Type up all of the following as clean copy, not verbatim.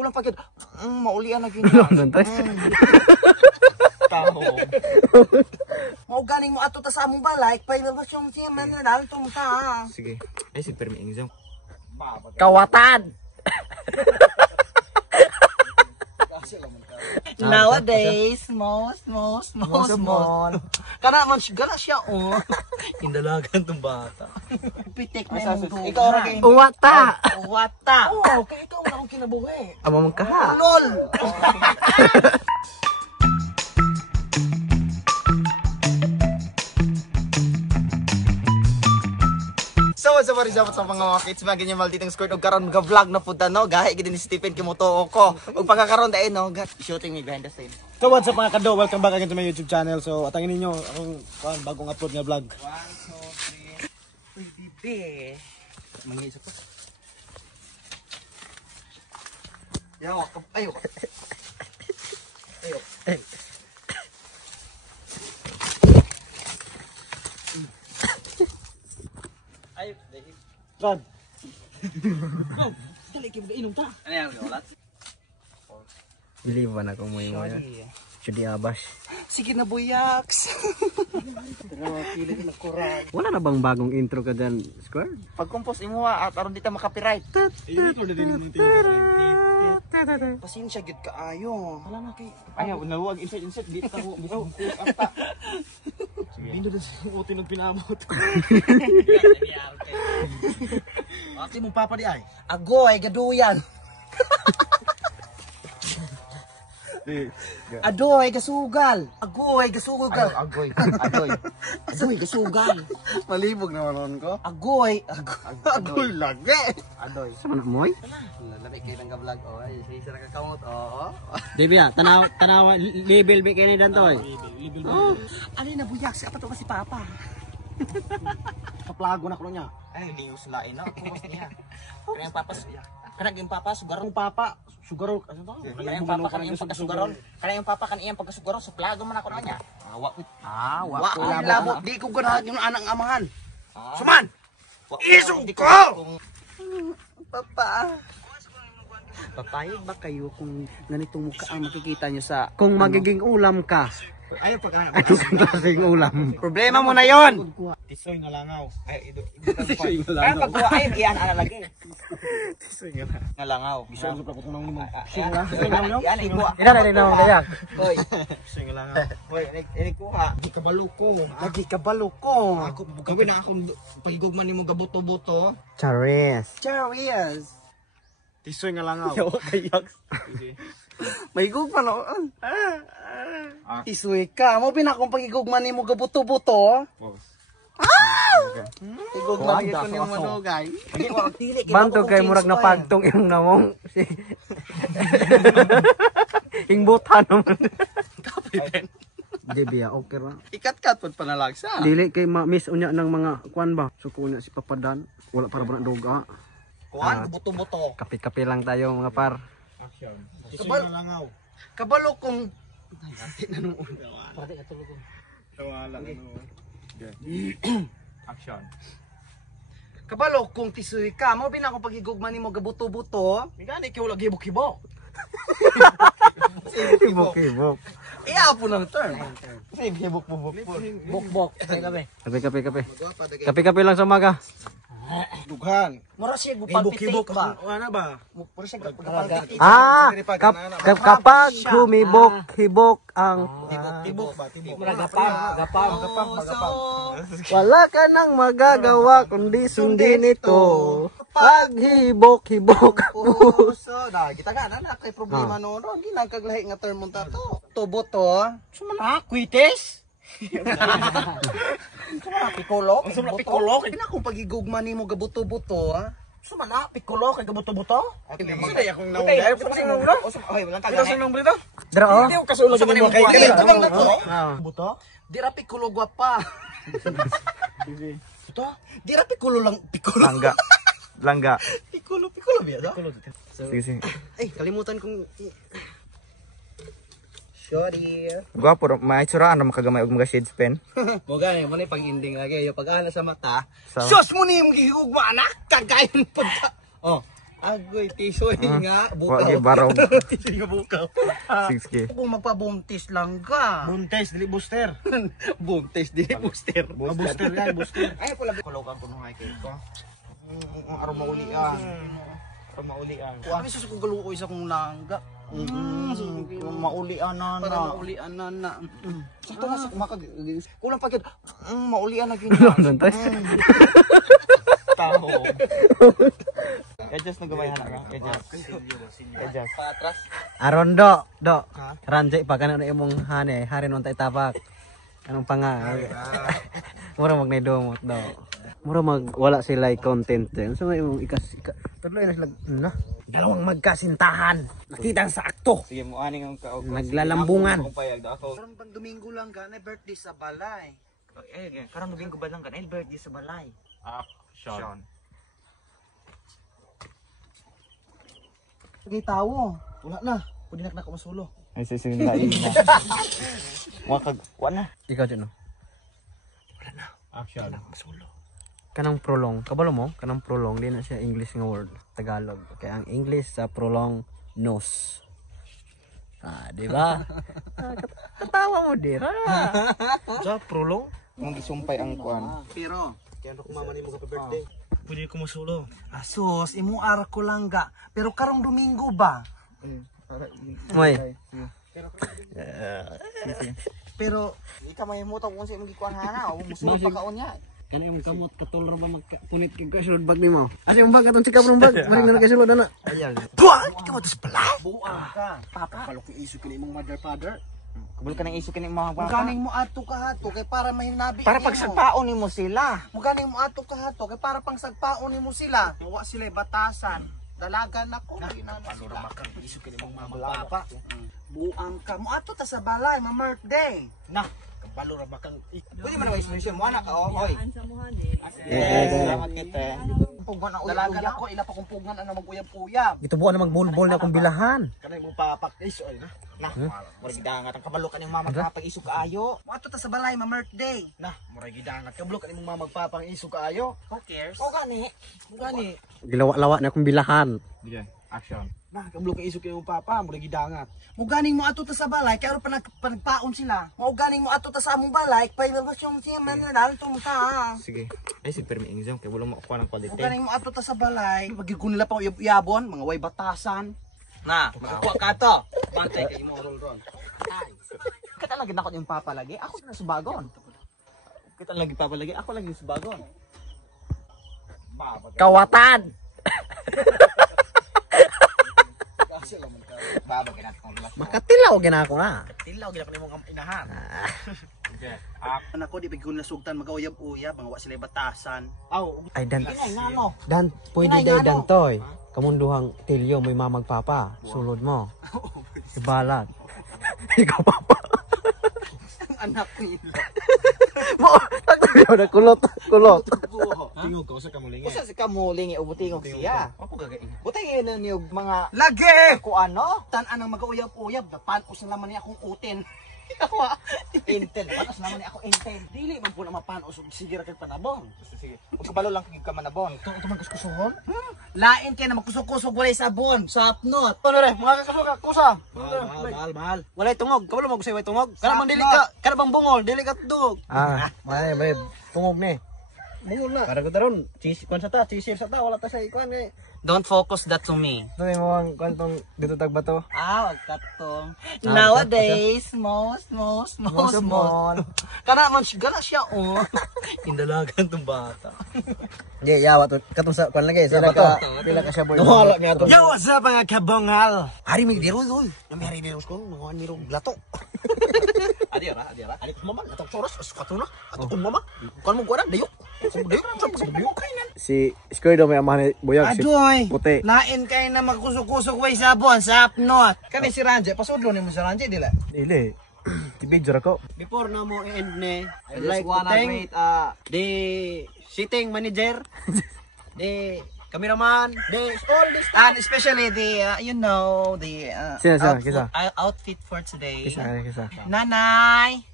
Ulang pagkid. Maulian lagi Ulang tay. Taho. Mau ganing mo ato ta sa among balay, pailabas yung siya man na dal tong ta. Sige. Ay si permi exam. Kawatan. Nowadays, most. Kana man siya oh. Indalagan tong bata. Pitik na yung duga. Ikaw ra kay Uwata. Wata. Oh, kay ikaw wala akong kinabuhi. Amo man kaha. Lol. So, what's up sa mga kids, mga ganyan malditang skirt og karon ga vlog na punta no, gahi gid ni Stephen kimuto ko. Ug pagkakaroon dai no, shooting me behind the scene. So what's up mga kado, welcome back again to my YouTube channel. So atangin ninyo akong bagong upload nga vlog. 1, 2, 3. Uy, bibi. Mga isa pa. Yawa, ayo. Ayo. Ayo, dahil. Rod. Dali kay inom ta. Ano yan, ulat? Believe na ko mo yung Chudi abas. Sige na buyaks. Wala na bang bagong intro ka dyan, Square? Pag-compose imuha at aron dita maka-copyright. I-record na din naman Pasensya gid kaayo. Wala na kay ayaw, nawag insert dito ko biso ata. Bindo na sa utin ng pinabot. Ate mo papa di ay. agoy gaduyan. Adoy gasugal. Agoy gasugal. Agoy. Agoy gasugal. Malibog naman ron ko. Agoy. Agoy lagi. Adoy. Sama na moy? Labi kay nang vlog oh. Ay isa ra ka kamot oh. Dibi tanawa label bi kini dan toy. Oh, ali na buyak si apato ba si papa? Kaplago na ko niya. Ay lius lain no. Kumas niya. Kaya papa kana yung papa sugaron Papa, sugaro ano to? Kaya yung papa kan iyang pagkasugaron. Kaya yung papa kan iyang pagkasugaron suplago man ako na niya. Wa Wa ko ang labo. labo di ko ganahan yung anang amahan. Suman. Isog ko! Papa. Papayag ba kayo kung ganitong mukha ang makikita nyo sa... Kung magiging ulam ka, Ayaw pagka. anong klaseng ulam? Problema mo na yon. Tisoy nga langaw. Ay ido. Ay, pagkuha ay iyan ana lagi. Tisoy nga. Nga langaw. Tisoy nga ko nang limo. Yan ikuha. Ina na naman kaya. Hoy, Tisoy nga langaw. hoy, ini kuha. Di kabalo ko. Lagi kabalo ko. Ako gawin na akong pahigugman nimo gaboto-boto. Charis. Charias. Tisoy nga langaw. Kayak. May gugman o. Isuy ka. Mo pinakong pagigugman ni mo gabuto-buto. Igugman ko ni mo no guys. Bantog kay murag na pagtong imong namong. Ingbutan naman. Dibi okay ra. Ikat-kat pud panalagsa. Dili kay ma-miss unya ng mga kwan ba? Suko unya si Papadan. Wala para ba na duga. Kuan gabuto-buto. Kape-kape lang tayo mga par. Action. Tisoy nga langaw. Kabalo kong Tawala ano. Action. kabalo kung tisuy ka, mo bin ako pagigugman nimo gabuto-buto. Migani kay wala gibok-gibok. Ibok-ibok. Iya po ng term. Sige buk-buk. Bok-bok. Kape. Kape-kape. Kape-kape lang sa umaga. Dughan. Mura siya gupalpitik ba? Ano ba? Mura siya gupalpitik. Kapag humibok-hibok ang Tibok ba? Tibok. Gapang. wala ka nang magagawa kundi sundin ito. Pag hibok-hibok ang puso. So, kita ka na kay problema no. Ginagkaglahi nga term mo tato. Tubo to. Sumana, kwites. Sumana, pikolok. Sumana, pikolok. Ina kung pagigugman nimo gabuto-buto, ha? Sumana, pikolok kay gabuto-buto? Sila akong naunay. Okay, walang Ito sa nang brito? Dra oh. Hindi ko kasulog mo kay Ito lang na to. buto. Dira pikolog pa. Ito? Dira pikolo lang. Pikolo. Langga. Pikolo biya. Sige, sige. Ay, kalimutan kong... Sorry. Gwapo, maitsura ano makagamay og mga shades pen. Mo gani mo ni pag-ending lagi yung pag-ana sa mata. So? Sus mo ni imong gihugma na kagayon pagka. Oh. Agoy, tisoy nga. Wagi barong. Tisoy nga bukaw. 6K. Kung magpabuntis lang ka. Buntes, dili booster. Buntis, di booster. Booster guys, booster. Ay, pala. Kulokan ko nung hike ko. Araw maulian. Pag maulian. Kami susukong galuoy sa kong langga. Maulian na na. Para maulian na. Sakto na sa kumakag. Kulang pa kid. Maulian na gyud. Nantas. Tao. Adjust na gamayan na. Adjust. Patras. Arondo, do. Ranjay pa kana imong hane, hari non tay tapak. Anong pa nga? Mura mag naidumot do. Mura mag wala sila content din. So imong tuloy na sila na. Dalawang magkasintahan. Nakita sa akto. Sige mo aning ang kaog. Naglalambungan. Akong payag da ako. Karon pang Domingo lang ka na birthday sa balay. Karang Domingo ba lang ka na birthday sa balay. Action. Sige tawo. Wala na. Pwede na ka masulo. Ay sisindain mo. Wa na. Ikaw dyan, no? Action. Kanang prolong. Kabalo mo? Kanang prolong. Di na siya English nga word. Tagalog. Kaya ang English sa prolong, nose. Di ba? Katawa mo, dir. Sa prolong. Mong gisumpay ang kuan. Pero Kaya ko mama ni mo ka birthday. Pwede ko masulo. asus, imo ara ko lang ga. Pero karong Domingo ba? Moy. Pero di ka may muta kung sa imong gikuan hana, o musulo pa kaon niya. Kana imong kamot katulro ba magpunit kay kasulod bag nimo? Asa imong bag atong sikap ng bag? Mari na kay sulod ana. Buwan! Ikaw mo to sa balay? Buang ka. Papa, Palok yung iso kini imong mother father. Kabul ka nang iso kini mga kung papa. ganing mo ato ka hato kay para may nabi. Para pagsagpaon nimo sila. Mo ganing mo ato ka hato kay para pang sagpaon nimo sila. Wa sila batasan. Dalagan ako, ginana sila. Makang iso kini imong mama papa. Buang ka. Mo ato ta sa balay, ma-birthday. Na, kabalo ra makang Pwede man ang expression mo anak ka oy. Salamat kita. Pugman na dalagan ako, ila pa kong pugman ano maguyab-uyab. Gitubuan na magbulbol na akong bilahan. kanay imong papak iso ay na. Na, murag gidangat ang kabalo kaning mama kapag iso kaayo. Mo ato ta sa balay, ma-birthday. Na, murag gidangat kablo kan imong mama magpapang iso kaayo. Who cares? O gani. Gani. Gilawa-lawa na akong bilahan. Bigay. Action. Na, kablo ka iso kay imong papa, murag gidangat. Mo ganing mo ato ta sa balay, kaya pa nagpaon sila. Mo ganing mo ato ta sa among balay, pailabas yung siya man na dal tumta. Sige. Ay si permi exam kay wala mo kuha ng Mo quality. ganing mo ato ta sa balay, pagid ko nila pang uyab-uyabon, mga way batasan. Na, magakuha ka to. Pantay kay imong ron. Kita lagi na ko yung papa lagi. Ako na subagon. Kita lagi papalagi. Ako lagi sa bagon. Kawatan. Baba kinat kong glass. Makatilaw gina ako nga. Tilaw gid ako nimong inahan. Okay. Ako di bigyan na sugtan magauyab-uyab, mga wa sila batasan. Aw, Ay dan. inay ngano. Dan, pwede day dan toy. Kamunduhang tilyo may mamagpapa. Sulod mo. Ibalat. Ikaw papa. Anak nila. Mo, tagtayo na kulot. Tingog ka sa kamulingi. Usa si kamuling iubutingog siya. Ako gagain. Butay na niyo mga Lagi! ko ano? Tan-an ang magauyab-uyab, napanos na naman niya akong utin. Intel. Panos naman ni ako intel. Dili man po na mapanos og sige ra kay panabong. Sige. Ug kabalo lang kig ka manabon. Ito man kuskusuhon. Lain kay na magkusog-kusog walay sabon, sapnot. Ano re? Mga kasuka kusa. Mahal. Walay tungog. Kabalo magusay way tungog. Kana bang dili ka? Kana bang bungol? Dili ka dugog. May babe. Tungog ni. Mungol na. Para ko taron. Cheese kwan sa ta, cheese sa ta wala ta sa ikuan kay. Don't focus that to me. Tuloy mo ang kwantong dito tagba to. Wag ka tong. Nowadays, most. Kana man siya siya oh. Indalagan tong bata. Di yawa to. Katong sa kwan lagi sa bato. Pila ka siya boy. Wala nga to. Yo, what's up mga kabongal? Hari mi diro doy. Namari diro ko mga niro blato. Adiara. Ani ko mama atong soros katuna. Atong mama. Kan mo kuan dayok. Dayok sa dayok kainan. Si Squirdo may amahan ni Buyag si Adoy, Puti. lain kay na magkusog-kusog way sabon, sapnot. Kani si Ranje, pasudlo ni mo si Ranje dila. Dili. Tibidyo ra ko. Before na mo i-end ni, I just wanna greet the sitting manager, the cameraman, the all this. And especially the, you know, the Sino, kisa? outfit for today. Kisa. Nanay,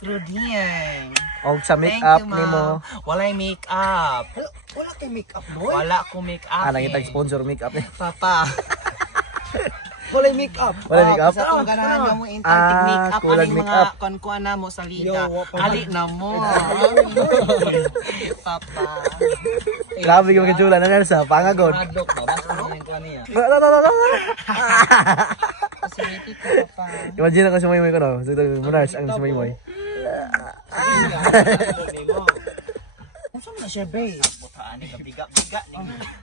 Trudien. Og sa Thank make-up you, nimo. ma'am. Walay make-up. Wala kay make-up, boy. Wala ko make-up. Ah, nangitag sponsor make-up ni. Papa. Wala make-up. Wala make-up. Sa itong ganahan na mo Ah, intang make-up. kulang Aning make-up. mga konkuan na mo sa lita. Yo, wa pa- Ali na mo. Papa. Grabe yung kajula na sa pangagod. Madok ba? Basta mo yung kuan niya. Facility ko, Papa. Imagine ako si Moy ko no. So munas ang si Moy. Kung saan mo na siya, babe? Butaan ni gabiga-biga.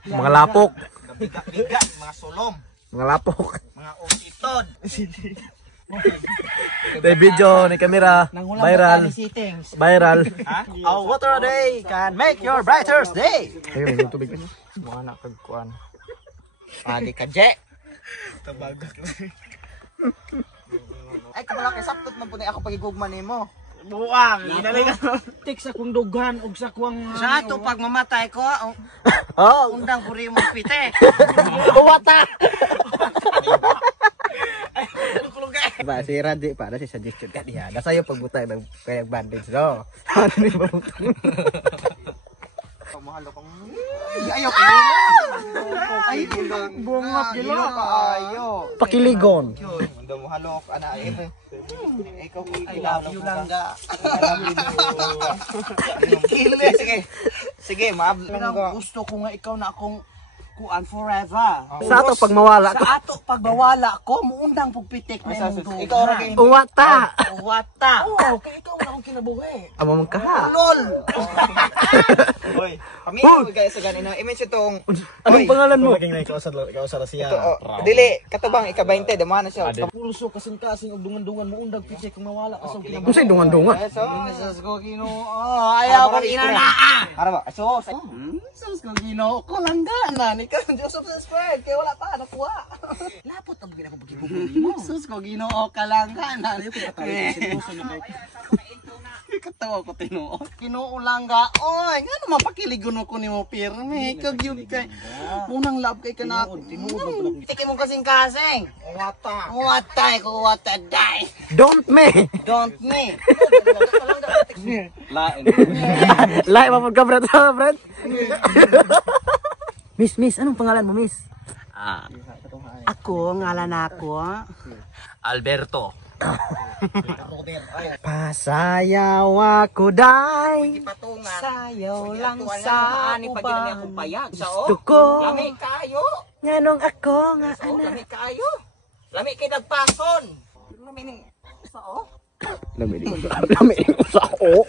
Mga lapok, Gabiga-biga. Mga sulom. mga lapok. Mga usitod. Tay video ni kamera viral. Viral. A water a day can make your brighter day. Ayun, may tubig pa. Mga anak kagkuan. Adi ka, Je. Ay, kumala kay saptot man po na ako pagigugman nimo. Buang. Inalay ka. Tik sa kong dugan og sa kuwang... Sa ato pag mamatay ko, Oh, undang puri mo pite. wata. Ba si Randy pa si suggestion ka diha. Da sayo pagbutay ng kayang bandage no. Ano ni babutang? Mahalo kang Ayaw ko. ay Bungap gilo ka ayo. Pakiligon. Mundo mo halok ana ito. Ikaw ko I love you lang ga. Sige. Sige, maablang ko. Gusto ko nga ikaw na akong kuan forever. Sa ato pag mawala ko. Sa ato pagbawala ko, muundang pagpitik na yung dugan. Ikaw ra kay Wata. Wata. Oo, kaya ikaw na akong kinabuhi. Amo man ka. Lol. Hoy, kami ko guys sa ganina. I-mention tong Anong pangalan mo? Ikaw sa siya. dili katubang ika-20 dama na siya. Pulso kasing-kasing og dungan-dungan muundang pitik kung mawala ka sa kinabuhi. Unsay dungan-dungan? So, Jesus ko Ginoo. Ayaw ko inanaa. ara ba? So, Jesus ko Ginoo. Ko lang gana ni kan Joseph sa spread kay wala pa nakuha. Lapot ang ginako pagibugol mo. Jesus ko Ginoo ka lang gana. Ayaw ko patawid seryoso na kay. Katawa ko Tinoo. Ginoo lang ga. Oy, nga naman pakiligon ko nimo pirmi. Kag yun kay. Unang love kay kanako. Tiki mo kasing-kasing. Wata. Wata ko wata die. Don't me. Don't me. Lai mapod ka Brad, Brad. Miss, anong pangalan mo, Miss? Ako, ngalan ako. Alberto. Pasayaw ako, day. Sayaw lang sa uban. Gusto ko. Lami kayo. Nganong ako nga anak. Lami kayo. Lami kay nagpason. Lami ni sao? Lami sa o.